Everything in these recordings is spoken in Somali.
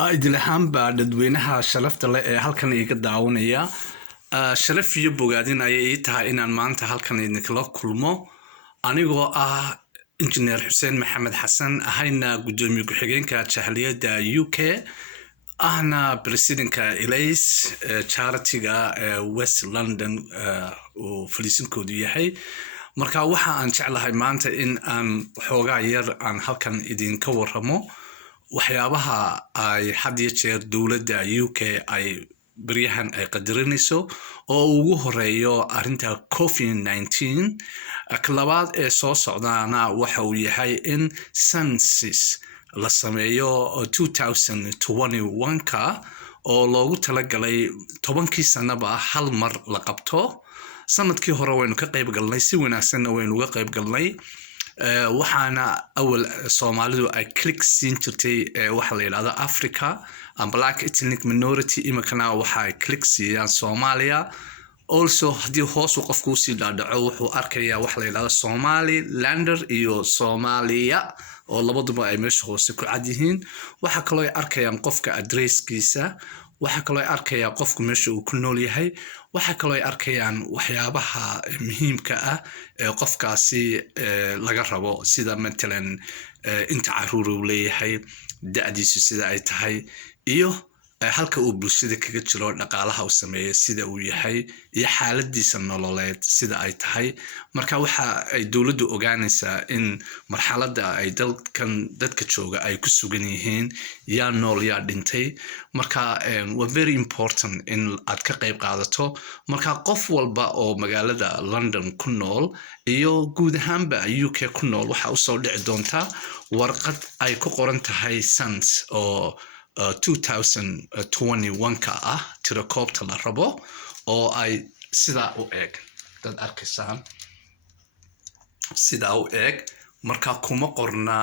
idil ahaanba dadweynaha sharafta leh ee halkan iga daawanaya sharaf iyo bogaadin ayay ii tahay inaan maanta halkan idinkala kulmo anigoo ah injineer xuseen maxamed xasan ahayna gudoomiye ku-xigeenka jahliyadda UK ahna presidentka Elays charity-ga West London oo faliisinkoodu yahay marka waxa aan jeclahay maanta in aan xoogaa yar aan halkan idinka waramo waxyaabaha ay had iyo jeer dowladda UK ay baryahan ay qadarinayso oo ugu horeeyo arrinta COVID-19 labaad ee soo socdaana waxa uu yahay in census la sameeyo 2021ka oo loogu talagalay 10kii sanaba hal mar la qabto sanadkii hore waynu ka qayb galnay si wanaagsanna waynu uga qayb galnay waxaana awal Soomaalidu ay click siin jirtay waxa la yiraahdo Africa and Black ethnic minority imikana waxa ay click siiyaan Soomaaliya also hadii hoos uu qofku si dhaadhaco wuxuu arkayaa waxa la yiraahdo Somalilander iyo Soomaaliya oo labaduba ay meesha hoose ku cad yihiin waxa kale oo ay arkayaan qofka addresskiisa waxa kale oo ay arkayaan qofku meesha uu ku nool yahay waxa kale oo ay arkayaan waxyaabaha muhiimka ah ee qofkaasi laga rabo sida matalan inta caruur uu leeyahay da'diisu sida ay tahay iyo halka uu bulshada kaga jiro dhaqaalaha uu sameeyo sida uu yahay iyo xaaladiisa nololeed sida ay tahay marka waxa ay dawladdu ogaanaysaa in marxaladda ay dadka jooga ay ku sugan yihiin yaa nool yaa dhintay marka waa very important in aad ka qayb qaadato marka qof walba oo magaalada London ku nool iyo guud ahaanba UK ku nool waxa u soo dhici doonta warqad ay ku qoran tahay SANS oo 2021ka ah tiro koobta la rabo oo ay sida u eeg dad arkaysaan sida u eeg marka kuma qorna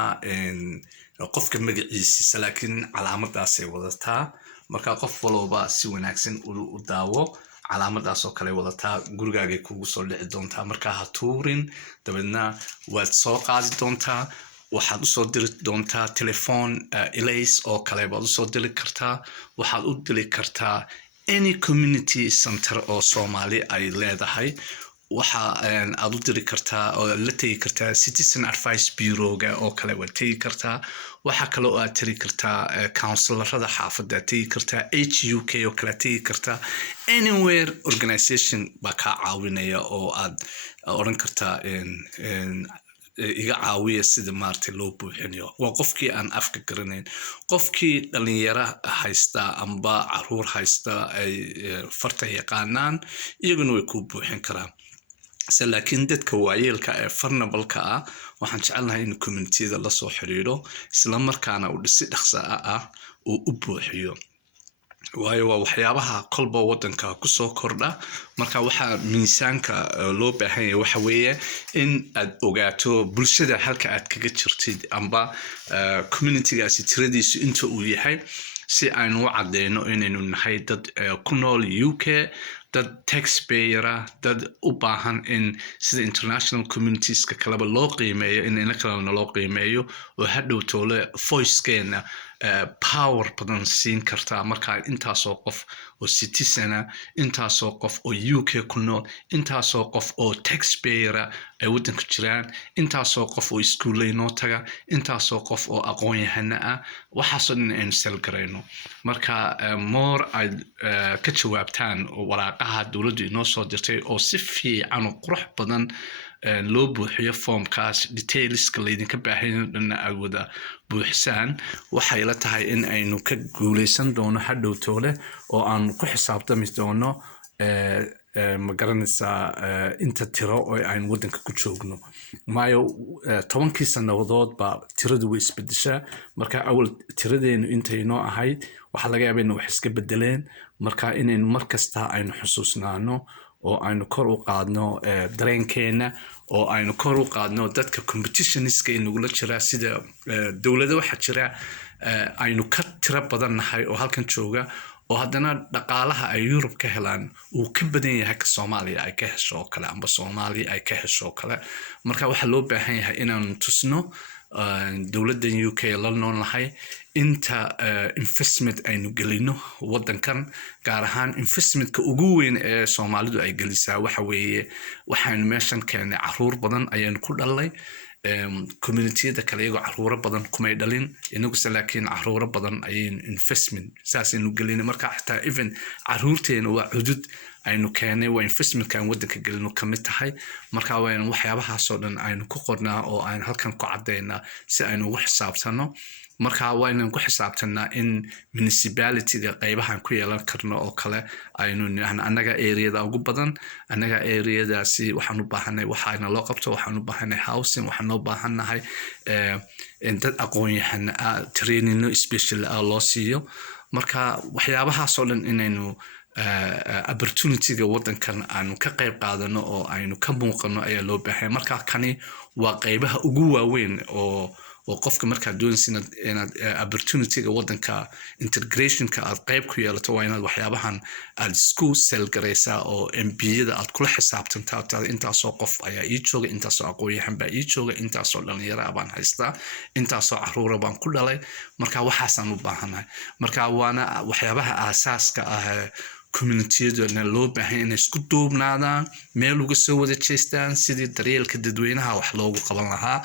qofka magaciisa laakiin calaamadaas ay wadataa marka qof walba si wanaagsan u daawo calaamadaas oo kale wadataa gurigaaga kugu soo dhici doontaa marka ha tuurin dabadna waad soo qaadi doontaa waxaad u soo diri doontaa telephone Elays oo kale baad u soo diri kartaa waxaad u diri kartaa any community center oo Soomaali ay leedahay waxa aad u diri kartaa oo la tagi kartaa Citizen Advice Bureau-ga oo kale waad tagi kartaa waxa kale oo aad tiri kartaa counselorada xaafadda tagi kartaa HUK oo kale tagi kartaa anywhere organization ba ka caawinaya oo aad oran kartaa iga caawiya sida maartay loo buuxinayo waa qofkii aan afka garanayn qofkii dhalinyaro haysta amba caruur haysta ay farta yaqaanaan iyaguna way ku buuxin karaan laakiin dadka waayeelka ee farnabalka ah waxaan jecelnahay in community-da la soo xiriiro isla markaana uu si dhaqso ah uu u buuxiyo waayo waa waxyaabaha kolba wadanka ku soo kordha marka waxa miisaanka loo baahan yahay waxa weeye in aad ogaato bulshada halka aad kaga jirtid amba community-gaasi tiradiisu inta uu yahay si aynu u cadeyno inaynu nahay dad ku nool UK dad taxpayer dad u baahan in sida international communities-ka kaleba loo qiimeeyo in kala loo qiimeeyo oo hadhow toole voice-keena power badan siin kartaa marka intaasoo qof oo citizen intaasoo qof oo UK ku nool intaasoo qof oo taxpayer ay wadanka jiraan intaasoo qof oo iskuulay noo taga intaasoo qof oo aqoon-yahana ah waxaasoo dhan aynu selgarayno marka more ay ka jawaabtaan waraaqaha dowladdu inoo soo dirtay oo si fiican oo qurux badan loo buuxiyo formkaas detailska laydinka baahan dhanna aad wada buuxisaan waxay la tahay in aynu ka guuleysan doono hadhow toole oo aan ku xisaabtami doono ma garanaysaa inta tiro oo aynu wadanka ku joogno maayo 10kii sanadood baa tiradu way isbedeshaa marka awal tiradeenu intaynoo ahayd waxaa laga yaabaa in wax iska bedeleen marka inaynu markasta aynu xusuusnaano oo aynu kor u qaadno dareenkeena oo aynu kor u qaadno dadka competitioniska inagula jira sida dowladda waxa jira aynu ka tiro badan nahay oo halkan jooga oo haddana dhaqaalaha ay Europe ka helaan uu ka badan yahay ka Soomaaliya ay ka hesho kale amba Soomaaliya ay ka hesho kale marka waxa loo baahan yahay inaan tusno dowladdan UK la noolnahay inta investment aynu gelino waddankan gaar ahaan investmentka ugu weyn ee Soomaalidu ay gelisaa waxa weeye waxaanu meeshan keenay caruur badan ayaynu ku dhalay community-da kale iyagoo caruuro badan kumay dhalin inaguse laakiin caruuro badan ayaynu investment saasaynu gelinay marka xitaa even caruurteena waa cudud aynu keenay waa investmentkan waddanka gelino ka mid tahay marka waan waxyaabahaasoo dhan aynu ku qornaa oo aynu halkan ku caddaynaa si aynu ugu xisaabtano marka waaynu ku xisaabtanaa in municipality-ga qaybahan ku yeelan karno oo kale aynu nihna annaga area-da ugu badan annaga area-daasi waxaan u baahanay waxaana loo qabto waxaan u baahanay housing waxaan u baahanahay dad aqoon-yahan training special loo siiyo marka waxyaabahaasoo dhan inaynu opportunity-ga waddankan aanu ka qayb qaadano oo aynu ka muuqano ayaa loo baahay marka kani waa qaybaha ugu waaweyn oo qofka markaa doonaysa inaad opportunity-ga waddanka integrationka aad qayb ku yeelato waa inaad waxyaabahan aad isku selgaraysaa oo MB-yada aad kula xisaabtantaa intaasoo qof ayaa ii jooga intaasoo aqoon-yahan baa ii jooga intaasoo dhalinyaro baan haystaa intaasoo caruura baan ku dhalay marka waxaasaan u baahanahay marka waana waxyaabaha aasaaska ah community-yadana loo baahan inay isku duubnaadaan meel uga soo wada jeestaan sidii daryeelka dadweynaha wax loogu qaban lahaa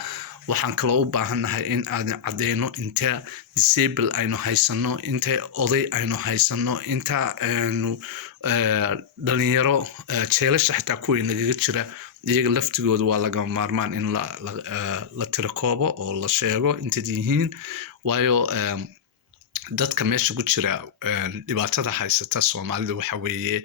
waxaan kaloo u baahannahay in aan cadeyno inta disable aynu haysano inta oday aynu haysano inta aanu dhalinyaro jeelasha xitaa kuwii nagaga jira iyaga laftigooda waa laga maarmaan in la tirakoobo oo la sheego intad yihiin waayo dadka meesha ku jira dhibaatada haysata Soomaalida waxa weeye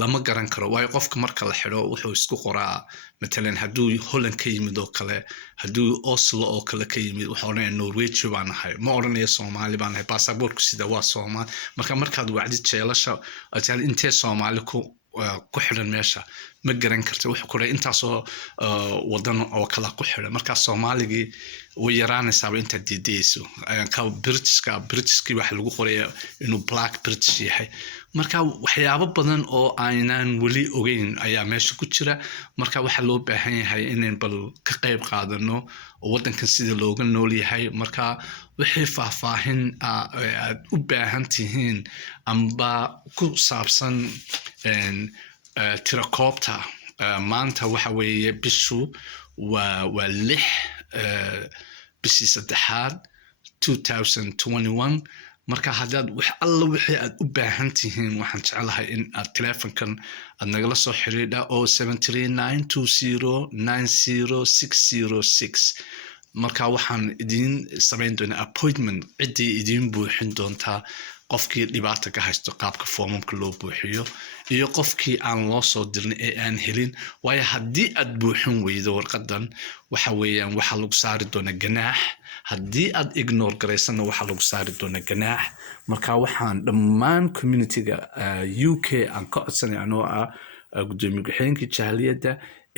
lama garan karo waayo qofka marka la xiro wuxuu isku qoraa matalan hadduu Holland ka yimid oo kale hadduu Oslo oo kale ka yimid wuxuu oranaya Norway baan ahay ma oranayo Soomaali baan ahay passaportku sida waa Soomaali markaad wacdi jeelasha aad intee Soomaali ku xiran meesha ma garan karto wuxuu ku leeyahay intaasoo wadan oo kala ku xiran marka Soomaaligii way yaraanaysaa inta diidayso ka Britishki wax lagu qorayaa inuu black British yahay marka waxyaabo badan oo aanan wali ogeyn ayaa meesha ku jira marka waxa loo baahan yahay inaan bal ka qayb qaadano waddankan sida looga nool yahay marka wixii faahfaahin aad u baahan tihiin amba ku saabsan tirakoobta maanta waxa weeye bishu waa 6 bishii saddexaad 2021 marka haddaad wax alla wixii aad u baahan tihiin waxaan jecelahay in aad telefonkan aad nagala soo xiriidha 0739209006 marka waxaan idin samayn doonaa appointment ciddii idin buuxin doontaa qofkii dhibaata ka haysto qaabka foomamka loo buuxiyo iyo qofkii aan loo soo dirnay ee aan helin waayo haddii aad buuxin weydo warqadan waxa weeyaan waxaa lagu saari doonaa ganaax haddii aad ignore garaysana waxaa lagu saari doonaa ganaax marka waxaan dhammaan community-ga UK aan ka codsanay anoo gudoomiye ku-xigeenka jahaliyadda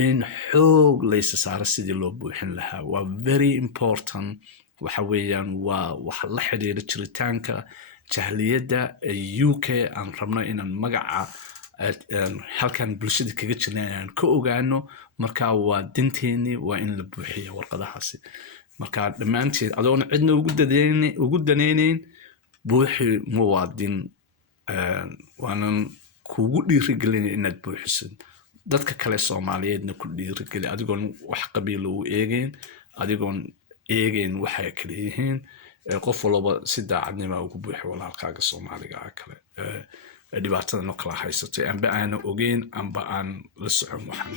in xoog laysa saaro sidii loo buuxin lahaa waa very important waxa weeyaan waa wax la xiriira jiritaanka jahaliyadda UK aan rabno inaan magaca halkan bulshada kaga jirna aan ka ogaano marka waa dinteeni waa in la buuxiyo warqadahaasi marka dhammaanteed adoona cidna ugu daneynayn buuxi muwaadin waanan kugu dhiirigelinaya inaad buuxisid dadka kale Soomaaliyeedna ku dhiirigeli adigoon wax qabiil u eegayn adigoon eegayn waxay kale yihiin qof walba si daacadnimo ugu buuxi walaalkaaga Soomaaliga kale dhibaatada no kala haysatay amba aan ogeyn amba aan la socon waxan